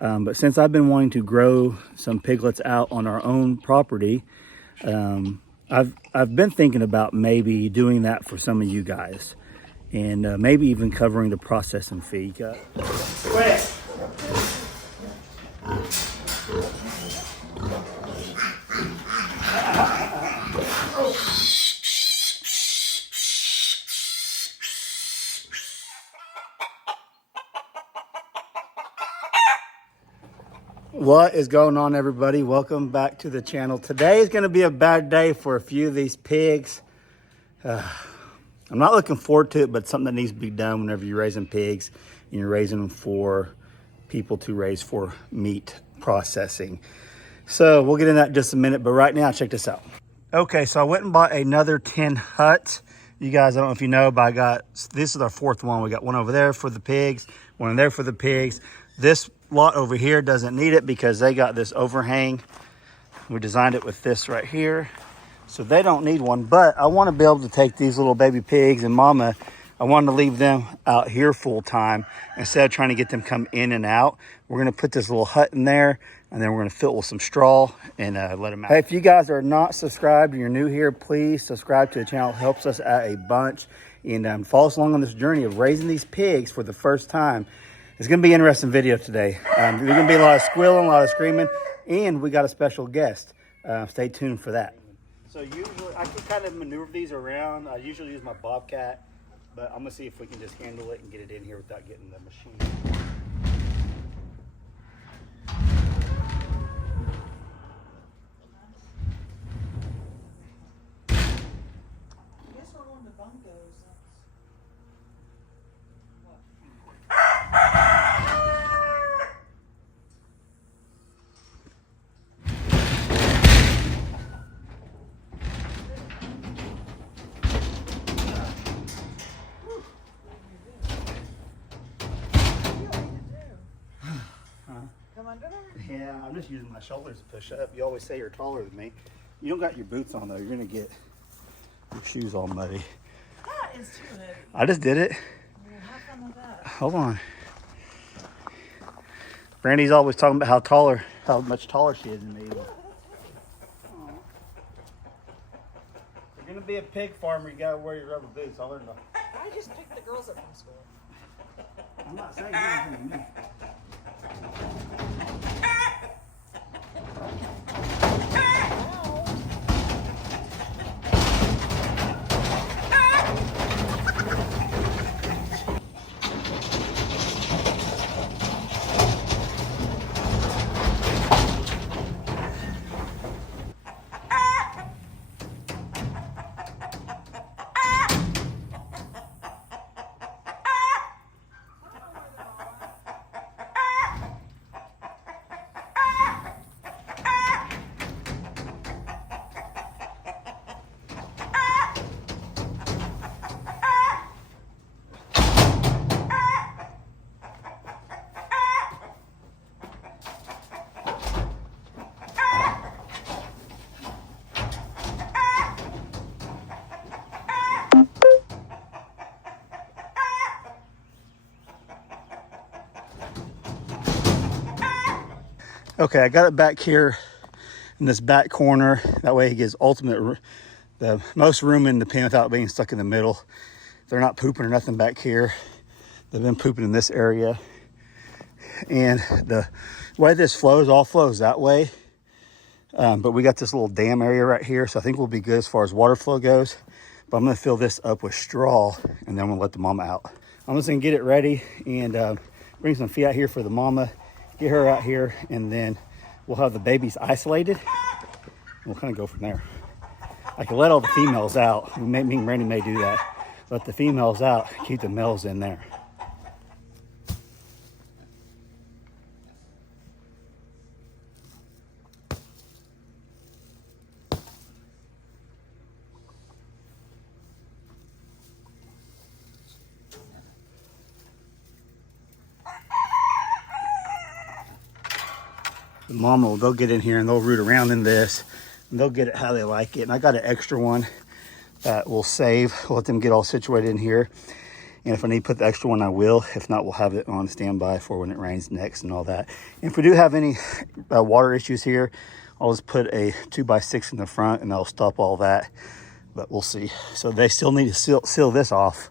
But since I've been wanting to grow some piglets out on our own property, I've been thinking about maybe doing that for some of you guys, and maybe even covering the processing fee. Quick. What is going on, everybody? Welcome back to the channel. Today is going to be a bad day for a few of these pigs. I'm not looking forward to it, but it's something that needs to be done whenever you're raising pigs and you're raising them for people to raise for meat processing. So we'll get in that in just a minute, but right now, check this out. Okay, so I went and bought another 10 huts. You guys, I don't know if you know, but this is our fourth one. We got one over there for the pigs, one in there for the pigs. This lot over here doesn't need it because they got this overhang. We designed it with this right here, so they don't need one. But I want to be able to take these little baby pigs and Mama, I wanted to leave them out here full time instead of trying to get them come in and out. We're going to put this little hut in there, and then we're going to fill it with some straw and let them out. Hey, if you guys are not subscribed and you're new here, please subscribe to the channel. It helps us out a bunch, and follow us along on this journey of raising these pigs for the first time. It's going to be an interesting video today. There's going to be a lot of squealing, a lot of screaming, and we got a special guest. Stay tuned for that. So usually, I can kind of maneuver these around. I usually use my Bobcat, but I'm going to see if we can just handle it and get it in here without getting the machine. Yeah, I'm just using my shoulders to push up. You always say you're taller than me. You don't got your boots on though. You're gonna get your shoes all muddy. That is too heavy. I just did it. Well, have fun with that. Hold on. Brandy's always talking about how much taller she is than me. You're gonna be a pig farmer. You gotta wear your rubber boots. I learned that. I just picked the girls up from school. I'm not saying anything to me. Okay, I got it back here in this back corner. That way it gives the most room in the pen without being stuck in the middle. They're not pooping or nothing back here. They've been pooping in this area. And the way this flows, all flows that way. But we got this little dam area right here, so I think we'll be good as far as water flow goes. But I'm gonna fill this up with straw, and then we'll let the mama out. I'm just gonna get it ready and bring some feed out here for the mama. Get her out here, and then we'll have the babies isolated. We'll kind of go from there. I can let all the females out. Me and Brandy may do that. Let the females out, keep the males in there. The mama will go get in here and they'll root around in this and they'll get it how they like it. And I got an extra one that we'll save. We'll let them get all situated in here. And if I need to put the extra one, I will. If not, we'll have it on standby for when it rains next and all that. And if we do have any water issues here, I'll just put a 2x6 in the front and that'll stop all that. But we'll see. So they still need to seal this off.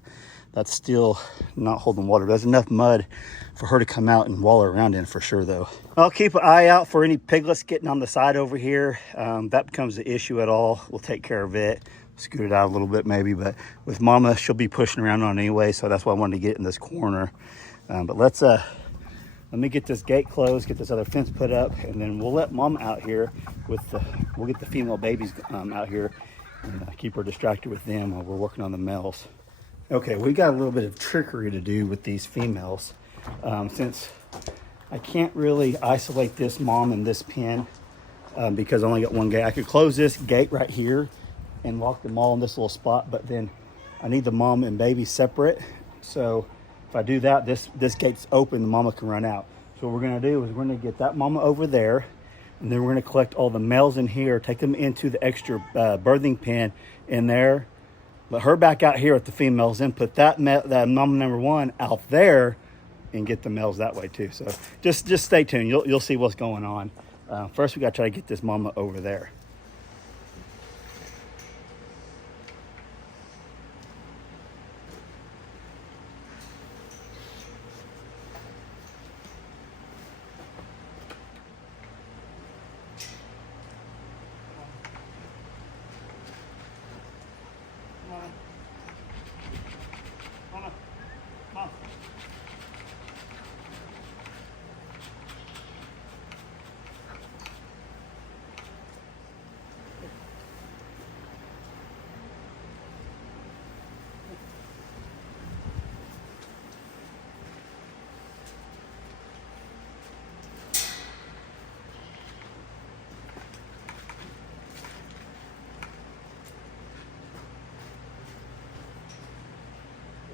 That's still not holding water. There's enough mud for her to come out and wallow around in for sure, though. I'll keep an eye out for any piglets getting on the side over here. That becomes an issue at all. We'll take care of it. Scoot it out a little bit maybe, but with Mama, she'll be pushing around on it anyway, so that's why I wanted to get in this corner. But let me get this gate closed, get this other fence put up, and then we'll let Mama out here with we'll get the female babies out here and keep her distracted with them while we're working on the males. Okay, we got a little bit of trickery to do with these females. Since I can't really isolate this mom in this pen because I only got one gate. I could close this gate right here and lock them all in this little spot, but then I need the mom and baby separate. So if I do that, this gate's open, the mama can run out. So what we're gonna do is we're gonna get that mama over there, and then we're gonna collect all the males in here, take them into the extra birthing pen in there, let her back out here with the females, then put that mama number one out there and get the males that way too. So just stay tuned, you'll see what's going on. First we gotta try to get this mama over there.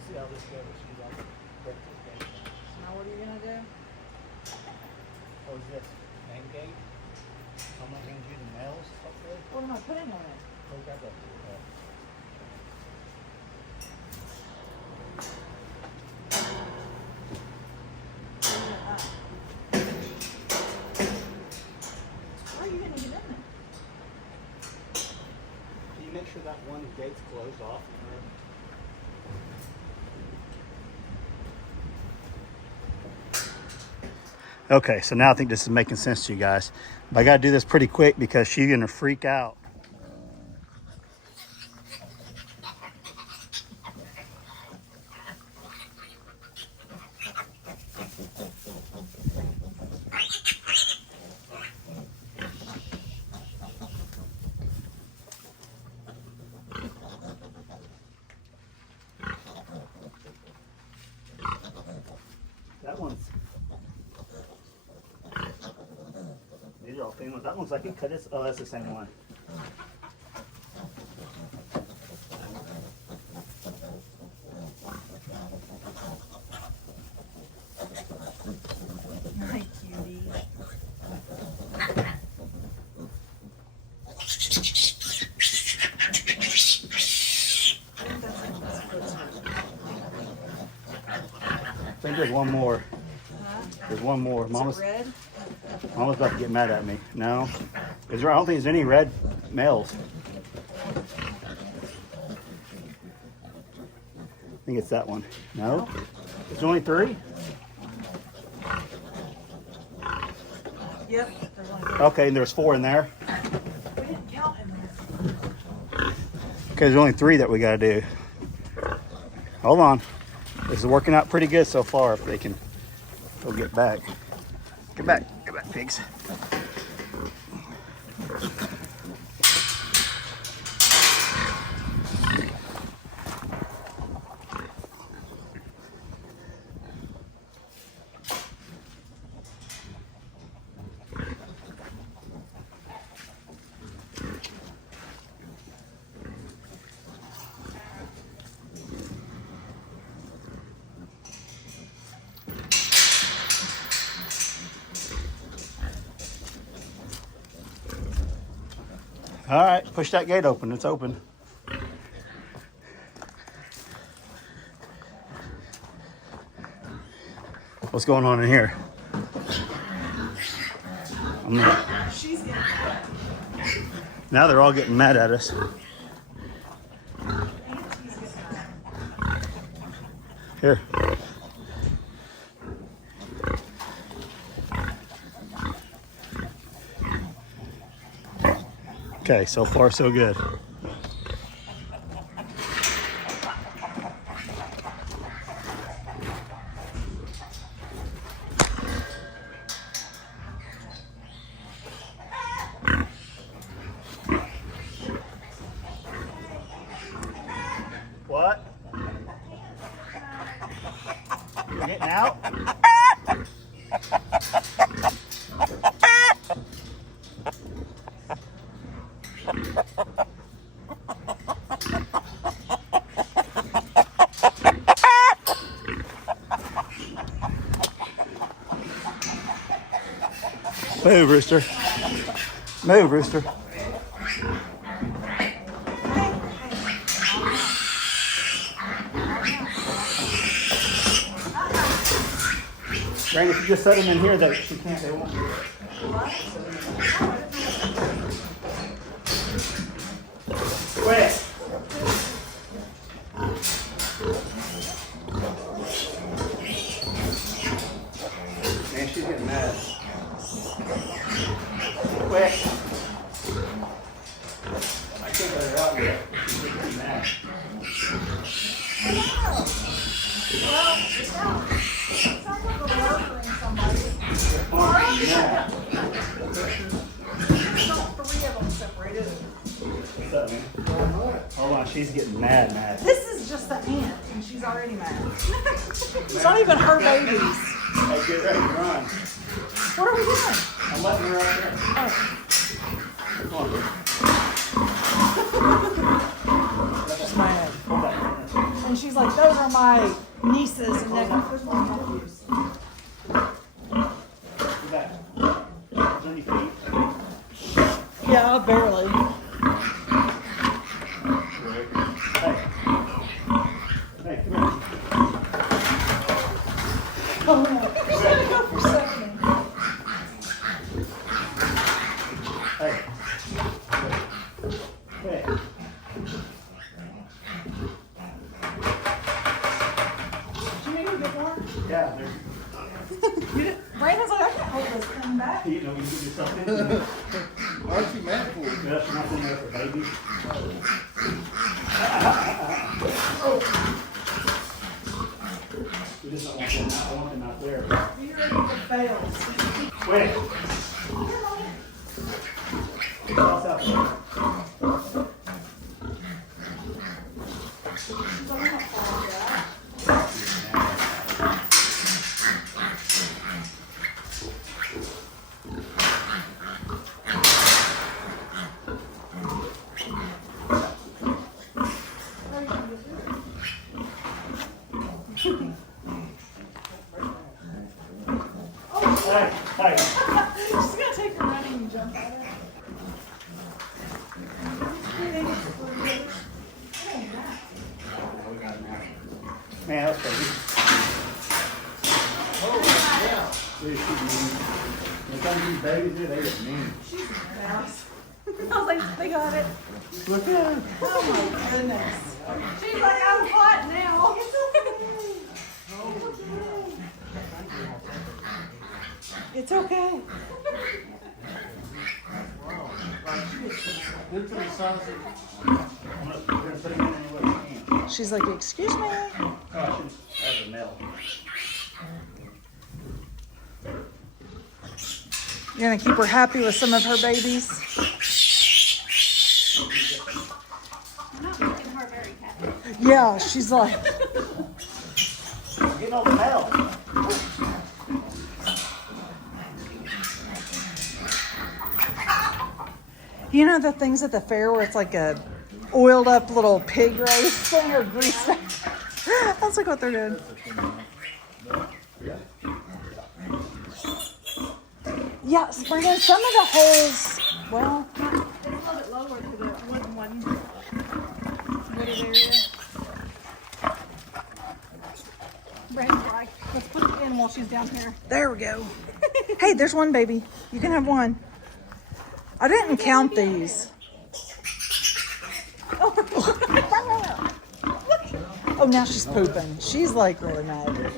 See how this goes. She's like, Now what are you gonna do? what is this? Main gate? I'm not going to do the males, hopefully. What am I putting on it? Oh, got that. Where are you gonna get in there? Can you make sure that one gate's closed off? Okay, so now I think this is making sense to you guys. But I gotta do this pretty quick because she's gonna freak out. That one's, these are all thin ones. That one's like, cut this. Oh, that's the same one. Hi, cutie. I think there's one more. Huh? There's one more. Is Mama's it red? about to get mad at me. No, is there? I don't think there's any red males. I think it's that one. No, there's only 3. Yep. There's only 3. Okay, and there's 4 in there. We didn't count in there. Okay, there's only 3 that we gotta do. Hold on. This is working out pretty good so far. If they can, they'll get back. Get back, pigs. All right, push that gate open. It's open. What's going on in here? She's getting mad. Now they're all getting mad at us. And she's getting mad. Here. Okay, so far so good. What? You're getting out? Move, Rooster. Move, Rooster. Rain, if you just set them in here, they can't, they won't do it. Quit. Man, she's getting mad. Quit. I can't let her out yet. She's getting mad. Well, it sounds like we're murdering somebody. Yeah. There's not 3 of them separated. What's up, man? Hold on, she's getting mad. This is just the ant, and she's already mad. It's not even her babies. Hey, get ready, run. What are we doing? I'm letting her out there. Oh, Come on, dude. she's mad. Hold that. And she's like, those are my nieces and nephews. Get back. Is there any feet? Yeah, barely. Hey. Hey, come here. Oh no, she's gonna go for 7. Hey. Hey. Do you need a bit more? Yeah, there's. Brandon's like, I can't hold this thing back. You know, you can do something. Yeah, Aren't you mad for it? she's not in there for babies. We just don't want them out. I want them out there. You're ready for fails. Wait. Toss out there. She's like, I'm not falling back. Hey, hey. She's gonna take her running and jump at it. Man, that's crazy. Dude, she's mean. When it comes to these babies, dude, they get mean. She's in her house. I was like, they got it. Look at her. Oh my goodness. She's like, I'm hot now. It's okay. Look to the size of We're gonna put them in any way we can. She's like, excuse me. Oh, I should have a male. You're gonna keep her happy with some of her babies. I'm not making her very happy. Yeah, she's like, I'm getting all the male. you know the things at the fair where it's like a oiled up little pig roast thing or greased up? That's like what they're doing. Yeah, Springa, some of the holes, well, It's a little bit lower to the wooden one. Wooded area. Brandon's like, let's put the in while she's down here. There we go. Hey, there's one baby. You can have one. I didn't count these. Oh, now she's pooping. She's like really mad.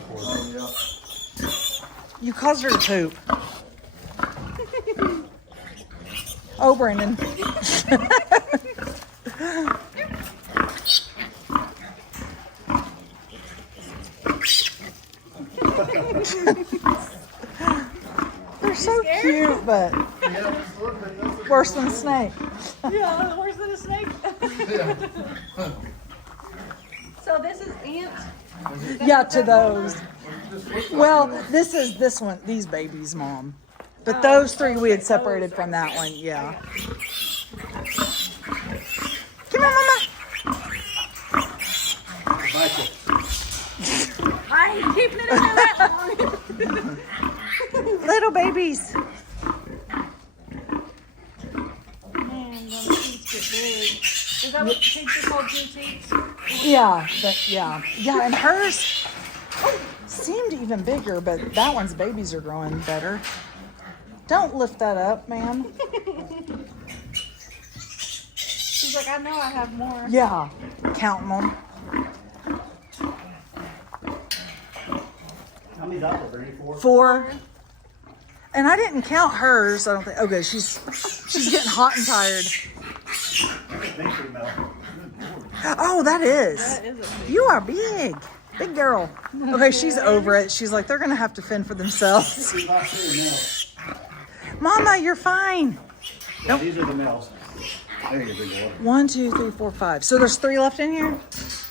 You caused her to poop. Oh, Brandon. They're so cute, but worse than a snake. Yeah, worse than a snake. So this is Aunt. Yeah, to those. Well, this is this one, these babies' mom. But those three we had separated from that one, yeah. Come on, Mama. I ain't keeping it in there that long. Little babies. Man, those teeth get big. Is that what teeth are called, blue teeth? Yeah, yeah, and hers seemed even bigger, but that one's babies are growing better. Don't lift that up, ma'am. She's like, I know I have more. Yeah, counting them. How many dollars are you for? 4. And I didn't count hers. I don't think. Okay, she's getting hot and tired. Oh, that is. That is a big. You are big girl. Okay, she's over it. She's like, they're gonna have to fend for themselves. Mama, you're fine. Yeah, these are the males. There you go, big boy. 1, 2, 3, 4, 5. So there's 3 left in here.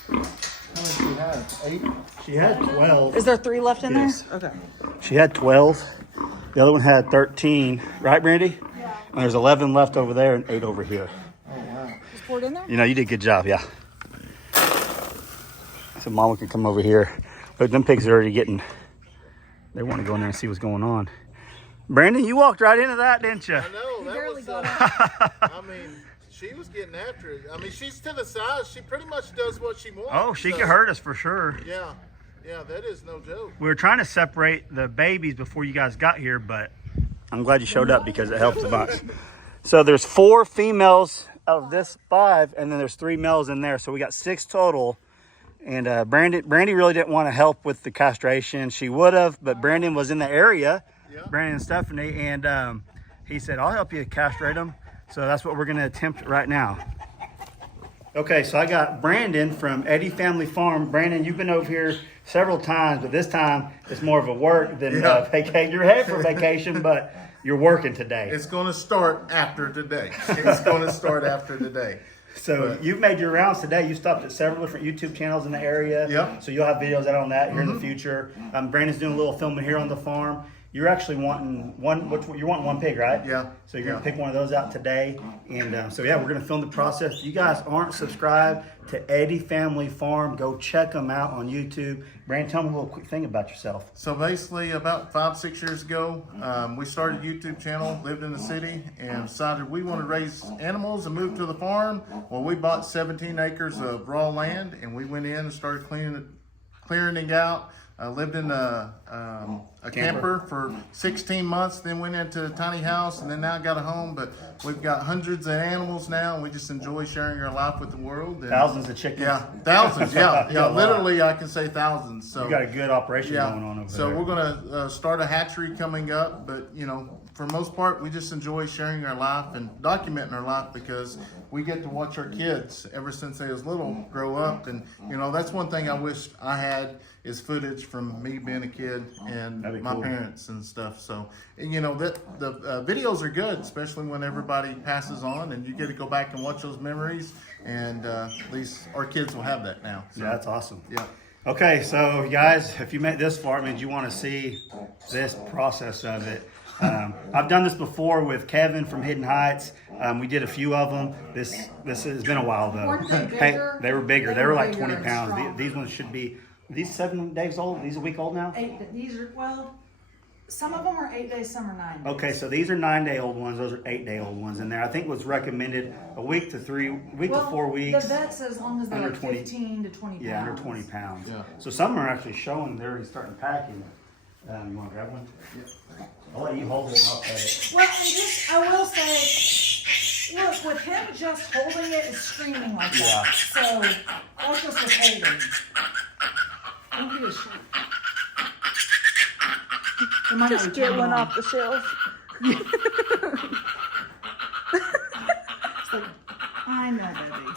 How many do you have? 8? She had 12. Is there 3 left in Yes. there? Okay. She had 12. The other one had 13. Right, Brandy? Yeah. And there's 11 left over there and 8 over here. Oh, wow. Is 4 in there? You know, you did a good job, yeah. So Mama can come over here. But them pigs are already getting, they want to go in there and see what's going on. Brandon, you walked right into that, didn't you? I know, that barely was, got I mean, she was getting after it. I mean, she's to the size. She pretty much does what she wants. Oh, she so, could hurt us for sure. Yeah, yeah, that is no joke. We were trying to separate the babies before you guys got here, but I'm glad you showed up because it helps a bunch. So there's 4 females out of this 5, and then there's 3 males in there. So we got 6 total. And Brandy really didn't want to help with the castration. She would have, but Brandon was in the area, Yeah. Brandon and Stephanie, and he said, I'll help you castrate them. So that's what we're going to attempt right now. Okay, so I got Brandon from Eddie Family Farm. Brandon, you've been over here several times, but this time it's more of a work than Yeah. vacation. You're headed for vacation, but you're working today. It's going to start after today. It's going to start after today. So you've made your rounds today. You stopped at several different YouTube channels in the area. Yep. So you'll have videos out on that here in the future. Brandon's doing a little filming here on the farm. You're actually wanting you're wanting 1 pig, right? Yeah. So you're gonna pick one of those out today, and so yeah, we're gonna film the process. If you guys aren't subscribed to Eddie Family Farm, go check them out on YouTube. Brandon, tell me a little quick thing about yourself. So basically, about 5-6 years ago, we started a YouTube channel, lived in the city, and decided we want to raise animals and move to the farm. Well, we bought 17 acres of raw land, and we went in and started clearing it out. I lived in a camper for 16 months, then went into a tiny house, and then now got a home. But we've got hundreds of animals now, and we just enjoy sharing our life with the world. And, Thousands of chickens. yeah, thousands. Yeah, You got a lot. literally, I can say thousands. So You got a good operation yeah. going on over So there. we're gonna start a hatchery coming up, but you know, for most part, we just enjoy sharing our life and documenting our life because we get to watch our kids ever since they was little grow up, and you know, that's one thing I wish I had is footage from me being a kid and That'd be my cool. parents and stuff. So, and you know, that the videos are good, especially when everybody passes on and you get to go back and watch those memories. And at least our kids will have that now. So, Yeah, that's awesome. yeah. Okay, so guys, if you made this far, it means you want to see this process of it. I've done this before with Kevin from Hidden Heights. We did a few of them. This has been a while though. Weren't they Hey, bigger? they were bigger. They They were were like bigger 20 and pounds. strong. These ones should be. Are these 7 days old? These a week old now? 8. These are, well, some of them are 8 days, some are 9 days. Okay, so these are 9-day-old ones. Those are 8-day-old ones in there. I think what's recommended a week to 4 weeks. The vet says as long as they're Under like 20 15 to 20 pounds. Yeah, under 20 pounds. Yeah. So some are actually showing they're already starting packing. You want to grab one? Yep. I'll let you hold it and I'll cut it. Well, and just, I will say, look, with him just holding it is screaming like that. So, that's just with holding. Don't get a sheet. It might Just not be get turned one on. off the shelf. It's like, I know, baby.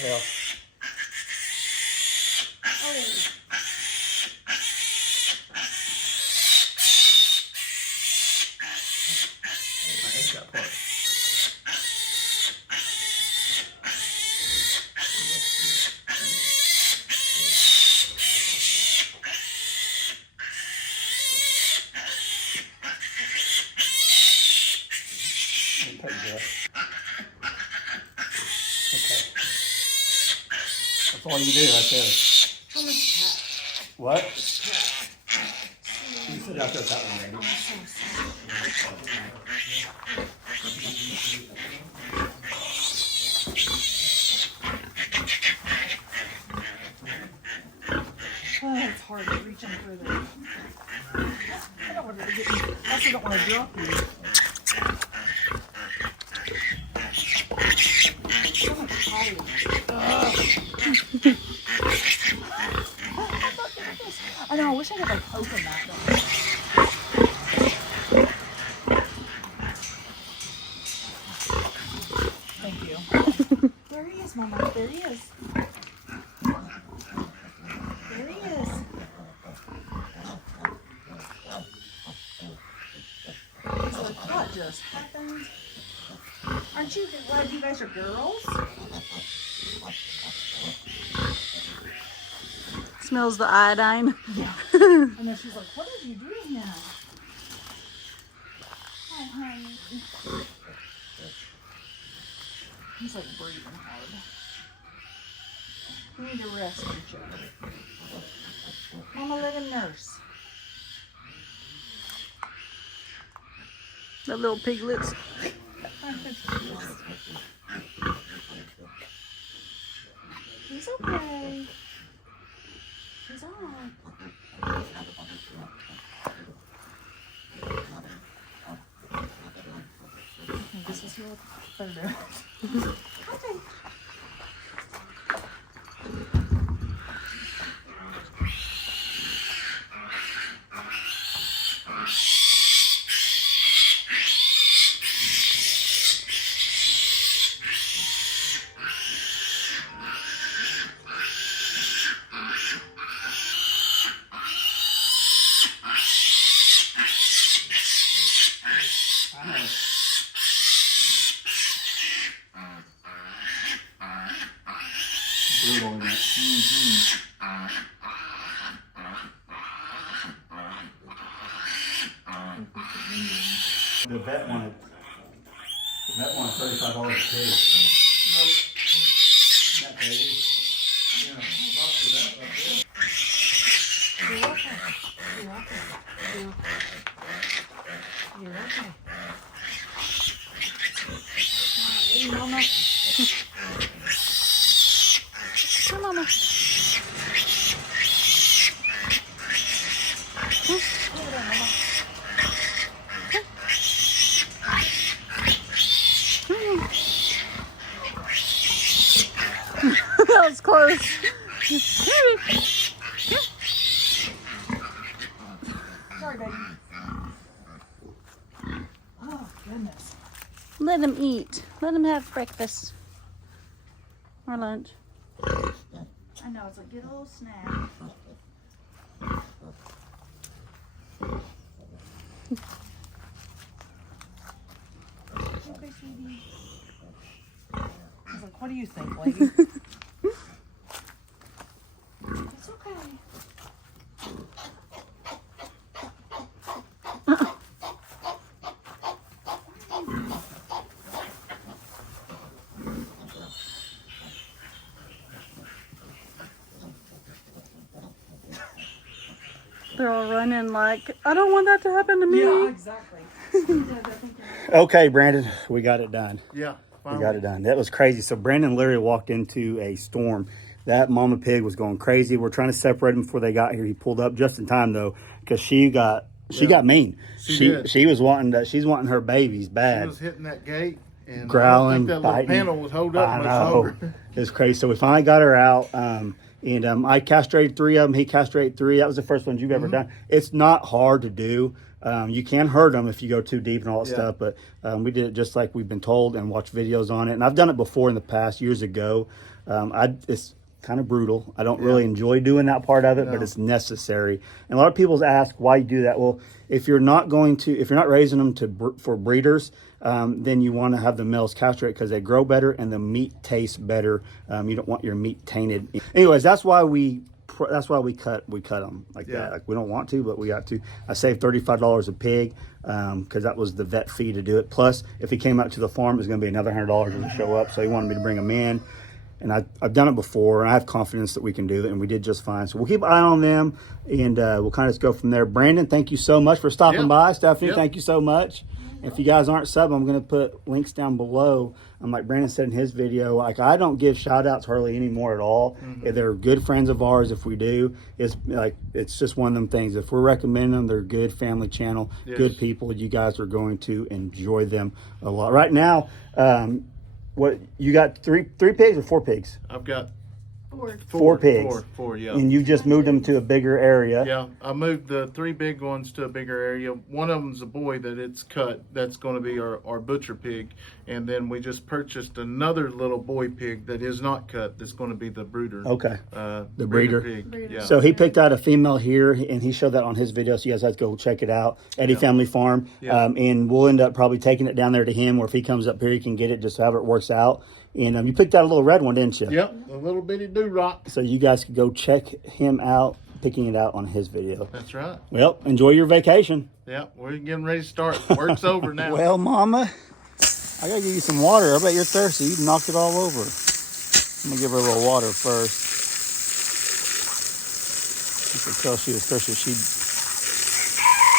Yeah. I hate that part. Okay. That's all you do right there. How much cat? What? You sit out there with that one, baby. Oh, it's hard to reach in further. I don't want to get you. I also don't want to drop you. So much potty. I know, I wish I could like open that though. Thank you. There he is, Mama. There he is. There he is. He's like, what just happened? Aren't you glad you guys are girls? Smells the iodine. Yeah. And then she's like, what did you do to him? Hi, honey. He's like breathing hard. We need to rest each other. Mama, let him nurse. The little piglets. He's okay. He's alright. This is your photo. Okay. Brutal, isn't it? The vet wanted $35 a pig. That crazy? You're okay. You're okay. You're okay. Hey, Mama. Come on, Mama. That was close. Sorry, baby. Oh, goodness. Let him eat. Let him have breakfast or lunch. I know, it's like, get a little snack. Okay, sweetie. I was like, what do you think, lady? It's okay. are all running like, I don't want that to happen to me. Yeah, exactly. Okay, Brandon, we got it done. Yeah, We got it done. That was crazy. So Brandon literally walked into a storm. That mama pig was going crazy. We're trying to separate them before they got here. He pulled up just in time though, because she got mean. She was wanting she's wanting her babies bad. She was hitting that gate and Growling, I don't think that biting. little panel was hold up I much know. longer. It was crazy. So we finally got her out. And I castrated 3 of them. He castrated 3. That was the first ones you've ever done. It's not hard to do. You can hurt them if you go too deep and all that stuff, but we did it just like we've been told and watched videos on it. And I've done it before in the past, years ago. It's kind of brutal. I don't really enjoy doing that part of it, but it's necessary. And a lot of people ask why you do that. Well, if you're not raising them for breeders, then you want to have the males castrate because they grow better and the meat tastes better. You don't want your meat tainted. Anyways, that's why we cut them like that. Like we don't want to, but we got to. I saved $35 a pig because that was the vet fee to do it. Plus, if he came out to the farm, it was going to be another $100 to show up. So he wanted me to bring him in, and I've done it before, and I have confidence that we can do it, and we did just fine. So we'll keep an eye on them, and we'll kind of just go from there. Brandon, thank you so much for stopping by. Stephanie, thank you so much. If you guys aren't sub, I'm going to put links down below. Like Brandon said in his video, like I don't give shout outs hardly anymore at all. If they're good friends of ours, if we do, it's just one of them things. If we're recommending them, they're good family channel, good people. You guys are going to enjoy them a lot. Right now, what you got? Three pigs or 4 pigs? I've got 4 pigs. Four, yeah. And you just moved them to a bigger area. Yeah, I moved the 3 big ones to a bigger area. One of them's a boy that it's cut. That's going to be our butcher pig. And then we just purchased another little boy pig that is not cut. That's going to be the brooder. Okay. The breeder. pig. Yeah. So he picked out a female here, and he showed that on his video. So you guys have to go check it out. Eddie Family Farm. And we'll end up probably taking it down there to him, or if he comes up here, he can get it, just however it works out. And you picked out a little red one, didn't you? Yep, a little bitty doo-rock. So you guys could go check him out, picking it out on his video. That's right. Well, enjoy your vacation. Yep, we're getting ready to start. Work's over now. Well, Mama, I gotta give you some water. I bet you're thirsty. You knocked it all over. I'm gonna give her a little water first. You could tell she was thirsty. She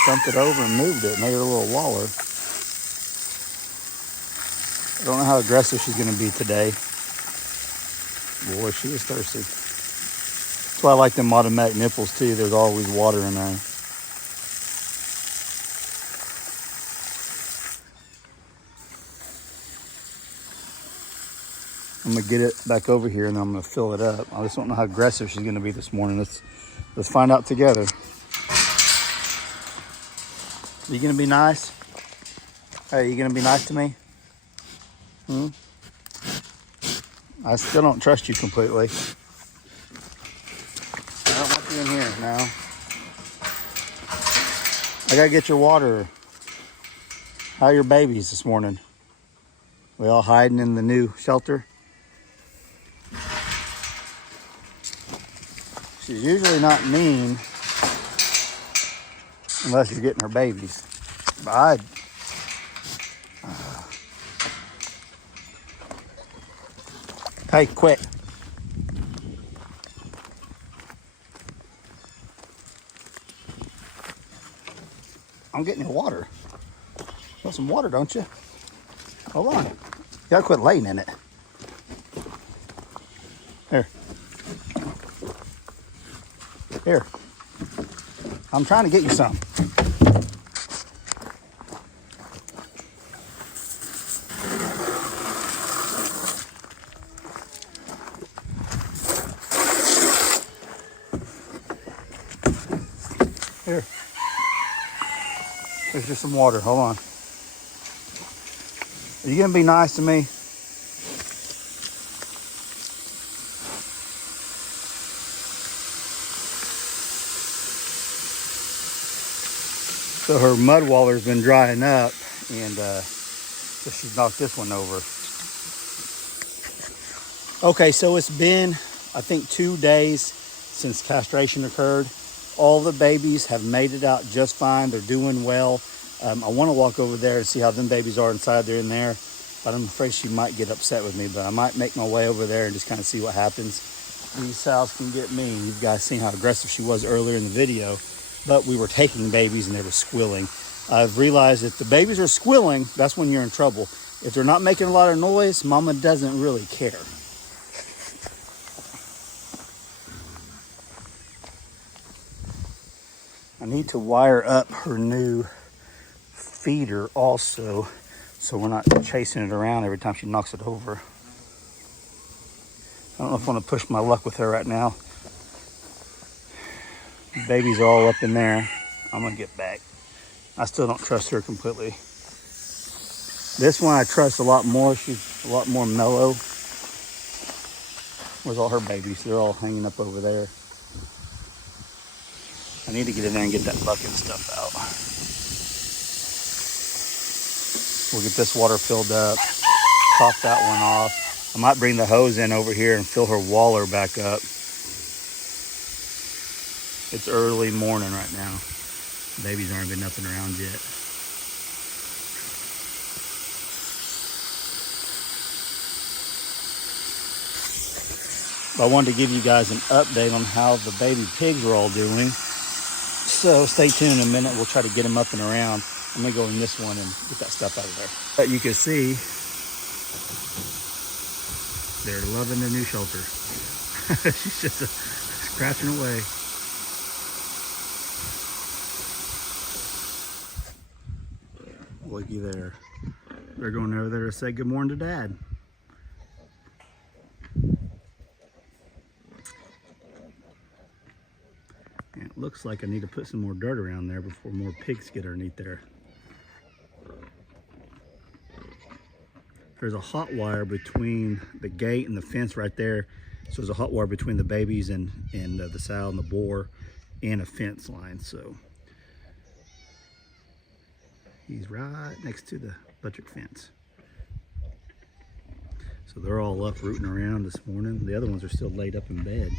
dumped it over and moved it, made her a little waller. I don't know how aggressive she's going to be today. Boy, she is thirsty. That's why I like them automatic nipples too. There's always water in there. I'm going to get it back over here and then I'm going to fill it up. I just don't know how aggressive she's going to be this morning. Let's find out together. Are you going to be nice? Hey, are you going to be nice to me? I still don't trust you completely. I don't want you in here now. I gotta get your water. How are your babies this morning? We all hiding in the new shelter? She's usually not mean unless you're getting her babies. But hey, quit. I'm getting your water. You want some water, don't you? Hold on. You gotta quit laying in it. Here. Here. I'm trying to get you some. Here. There's just some water. Hold on. Are you going to be nice to me? So her mud waller's been drying up, and so she's knocked this one over. Okay, so it's been, I think, 2 days since castration occurred. All the babies have made it out just fine. They're doing well. I want to walk over there and see how them babies are inside. They're in there, but I'm afraid she might get upset with me. But I might make my way over there and just kind of see what happens. These sows can get mean. You guys seen how aggressive she was earlier in the video. but we were taking babies and they were squealing. I've realized if the babies are squealing, that's when you're in trouble. If they're not making a lot of noise, Mama doesn't really care. I need to wire up her new feeder also, so we're not chasing it around every time she knocks it over. I don't know if I want to push my luck with her right now. The babies are all up in there. I'm gonna get back. I still don't trust her completely. This one I trust a lot more. She's a lot more mellow. Where's all her babies? They're all hanging up over there. I need to get in there and get that bucket stuff out. We'll get this water filled up, top that one off. I might bring the hose in over here and fill her waller back up. It's early morning right now. Babies aren't been up and around yet. I wanted to give you guys an update on how the baby pigs are all doing. So stay tuned in a minute. We'll try to get them up and around. I'm gonna go in this one and get that stuff out of there. But you can see, they're loving their new shelter. She's just scratching away. Looky there. They're going over there to say good morning to Dad. And it looks like I need to put some more dirt around there before more pigs get underneath there. There's a hot wire between the gate and the fence right there. So there's a hot wire between the babies and the sow and the boar and a fence line. So he's right next to the electric fence. So they're all up rooting around this morning. The other ones are still laid up in bed.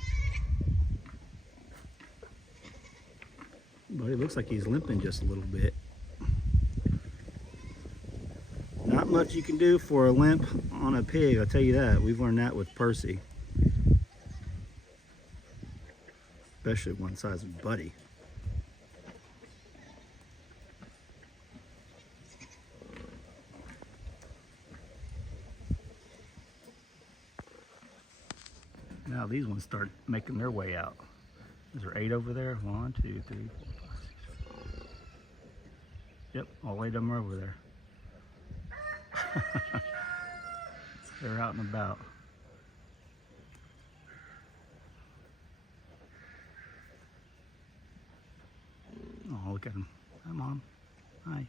But it looks like he's limping just a little bit. Not much you can do for a limp on a pig, I'll tell you that. We've learned that with Percy. Especially one size of Buddy. Now these ones start making their way out. Is there 8 over there? 1, 2, 3, 4, 5, 6. Yep, all 8 of them are over there. They're out and about. Oh, look at them. Hi, Mom. Hi.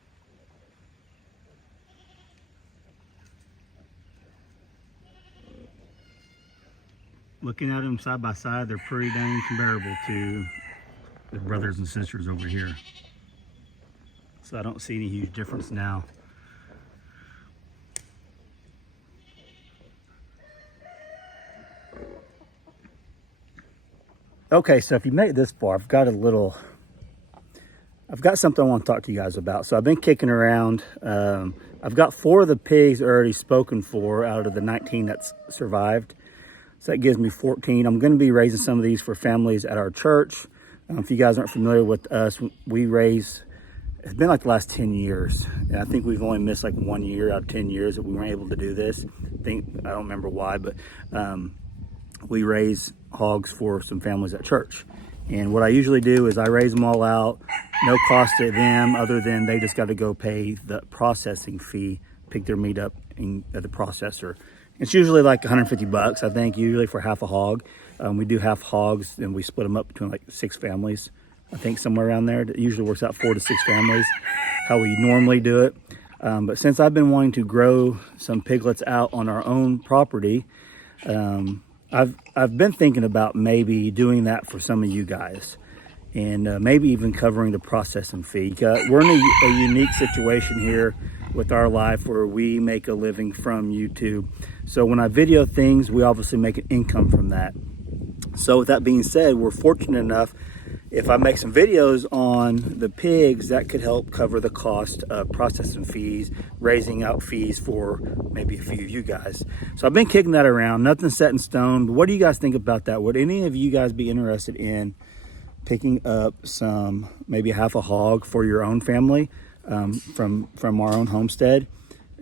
Looking at them side by side, they're pretty dang comparable to the brothers and sisters over here. So I don't see any huge difference now. Okay, so if you made it this far, I've got something I want to talk to you guys about. So I've been kicking around. I've got 4 of the pigs already spoken for out of the 19 that's survived. So that gives me 14. I'm going to be raising some of these for families at our church. If you guys aren't familiar with us, we raise, it's been like the last 10 years. And I think we've only missed like 1 year out of 10 years that we weren't able to do this. I don't remember why, but we raise hogs for some families at church. And what I usually do is I raise them all out, no cost to them other than they just got to go pay the processing fee, pick their meat up at the processor. It's usually like 150 bucks, I think, usually for half a hog. We do half hogs and we split them up between like 6 families. I think somewhere around there. It usually works out 4 to 6 families, how we normally do it. But since I've been wanting to grow some piglets out on our own property, I've been thinking about maybe doing that for some of you guys, and maybe even covering the processing fee. We're in a unique situation here with our life where we make a living from YouTube. So when I video things, we obviously make an income from that. So with that being said, we're fortunate enough, if I make some videos on the pigs, that could help cover the cost of processing fees, raising out fees for maybe a few of you guys. So I've been kicking that around, nothing set in stone. But what do you guys think about that? Would any of you guys be interested in picking up some, maybe half a hog for your own family from our own homestead.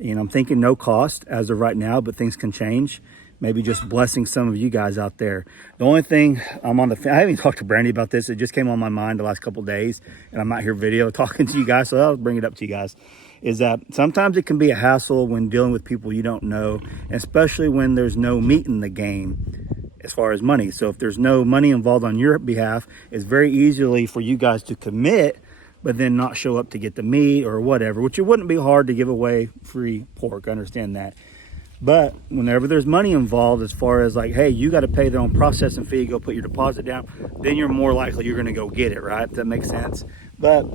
And I'm thinking no cost as of right now, but things can change. Maybe just blessing some of you guys out there. The only thing I haven't even talked to Brandy about this. It just came on my mind the last couple of days, and I'm out here video talking to you guys, so I'll bring it up to you guys. Is that sometimes it can be a hassle when dealing with people you don't know, especially when there's no meat in the game as far as money. So if there's no money involved on your behalf, it's very easily for you guys to commit, but then not show up to get the meat or whatever, which it wouldn't be hard to give away free pork. I understand that. But whenever there's money involved, as far as like, hey, you got to pay their own processing fee, go put your deposit down, then you're more likely you're going to go get it, right? If that makes sense. But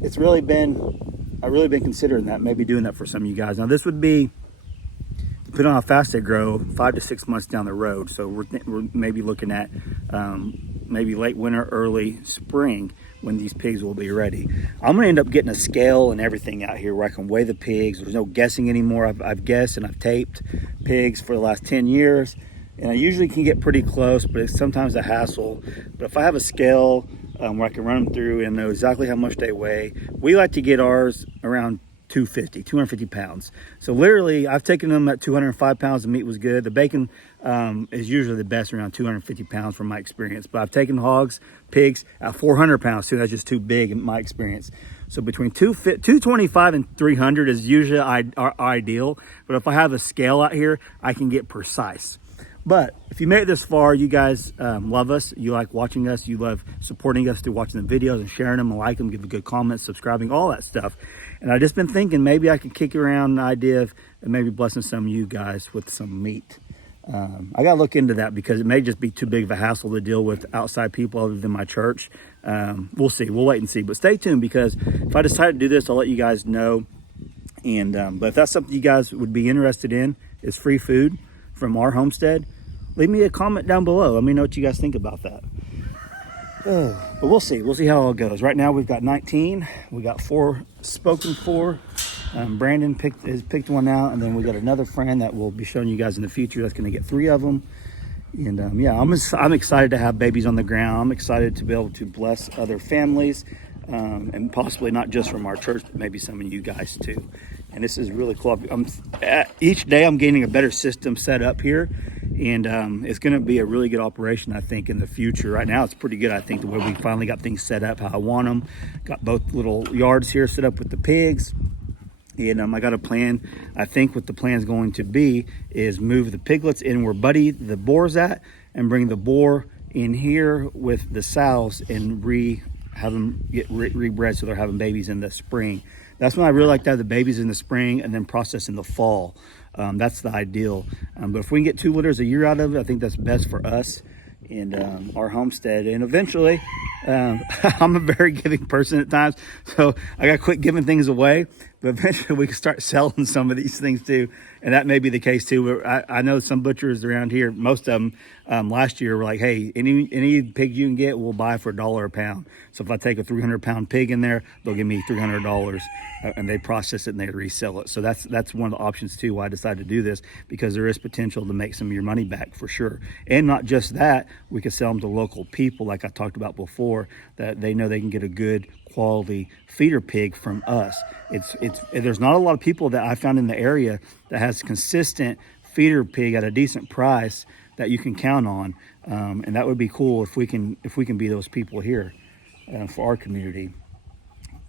it's really been, I've really been considering that, maybe doing that for some of you guys. Now this would be, depending on how fast they grow, 5 to 6 months down the road. So we're maybe looking at maybe late winter, early spring when these pigs will be ready. I'm gonna end up getting a scale and everything out here where I can weigh the pigs. There's no guessing anymore. I've guessed and I've taped pigs for the last 10 years. And I usually can get pretty close, but it's sometimes a hassle. But if I have a scale where I can run them through and know exactly how much they weigh, we like to get ours around 250 pounds. So literally I've taken them at 205 pounds. The meat was good. The bacon is usually the best around 250 pounds from my experience, but I've taken pigs at 400 pounds too. That's just too big in my experience. So between 225 and 300 is usually our ideal. But if I have a scale out here, I can get precise. But if you made it this far, you guys love us. You like watching us. You love supporting us through watching the videos and sharing them and like them, give a good comment, subscribing, all that stuff. And I've just been thinking maybe I could kick around the idea of maybe blessing some of you guys with some meat. I got to look into that because it may just be too big of a hassle to deal with outside people other than my church. We'll see. We'll wait and see. But stay tuned because if I decide to do this, I'll let you guys know. And but if that's something you guys would be interested in, is free food from our homestead, leave me a comment down below. Let me know what you guys think about that. But we'll see. We'll see how it all goes. Right now we've got 19. We got 4 spoken for. Brandon has picked one out, and then we got another friend that we'll be showing you guys in the future that's going to get 3 of them. And yeah, I'm excited to have babies on the ground. I'm excited to be able to bless other families, and possibly not just from our church, but maybe some of you guys too. And this is really cool. Each day I'm getting a better system set up here, and it's going to be a really good operation, I think, in the future. Right now it's pretty good, I think, the way we finally got things set up how I want them. Got both little yards here set up with the pigs. And I got a plan. I think what the plan is going to be is move the piglets in where Buddy the boar's at, and bring the boar in here with the sows and have them get rebred so they're having babies in the spring. That's when I really like to have the babies in the spring and then process in the fall. That's the ideal. But if we can get 2 litters a year out of it, I think that's best for us and our homestead. And eventually, I'm a very giving person at times, so I got to quit giving things away. But eventually we can start selling some of these things too. And that may be the case too. I know some butchers around here, most of them last year were like, hey, any pig you can get, we'll buy for $1 a pound. So if I take a 300-pound pig in there, they'll give me $300 and they process it and they resell it. So that's one of the options too, why I decided to do this, because there is potential to make some of your money back for sure. And not just that, we could sell them to local people like I talked about before, that they know they can get a good quality feeder pig from us. There's not a lot of people that I found in the area that has consistent feeder pig at a decent price that you can count on, and that would be cool if we can be those people here for our community.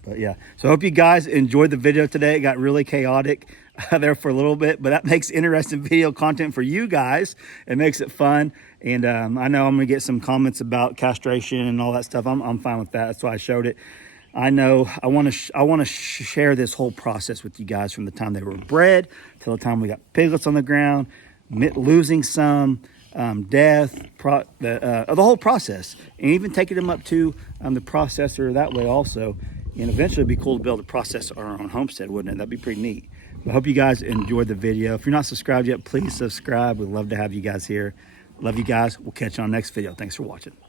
But yeah, so I hope you guys enjoyed the video today. It got really chaotic there for a little bit, but that makes interesting video content for you guys. It makes it fun. And I know I'm gonna get some comments about castration and all that stuff. I'm fine with that. That's why I showed it. I know I want to share this whole process with you guys, from the time they were bred till the time we got piglets on the ground, losing some, death, the whole process, and even taking them up to the processor that way also. And eventually it'd be cool to be able to process our own homestead, wouldn't it? That'd be pretty neat. I hope you guys enjoyed the video. If you're not subscribed yet, please subscribe. We'd love to have you guys here. Love you guys. We'll catch you on the next video. Thanks for watching.